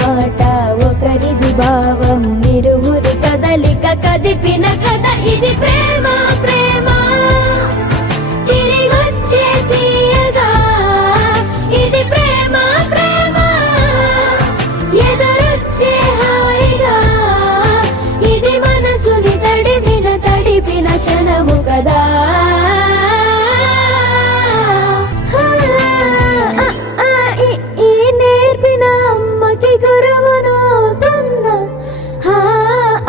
మాట ఒకరిది భావం ఇరువురి కదలిక కదిపిన కథ ఇది ప్రేమ ప్రేమ తిరిగొచ్చే తీయగా ఇది ప్రేమ ప్రేమ ఎదురొచ్చే హాయిగా ఇది మనసుని తడిపిన క్షణము కదా నేర్పిన అమ్మకి గురువునవుతున్న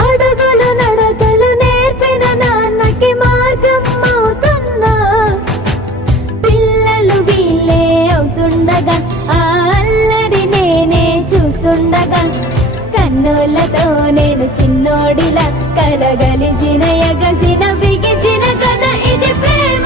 అడుగులు నడకలు నేర్పిన నాన్నకి మార్గం అవుతున్నా పిల్లలు వీళ్ళే అవుతుండగా ఆ అల్లరి నేనే చూస్తుండగా కన్నులతో నేను చిన్నోడిలా కలగలిసిన ఎగసిన బిగిసిన కథ ఇది ప్రేమ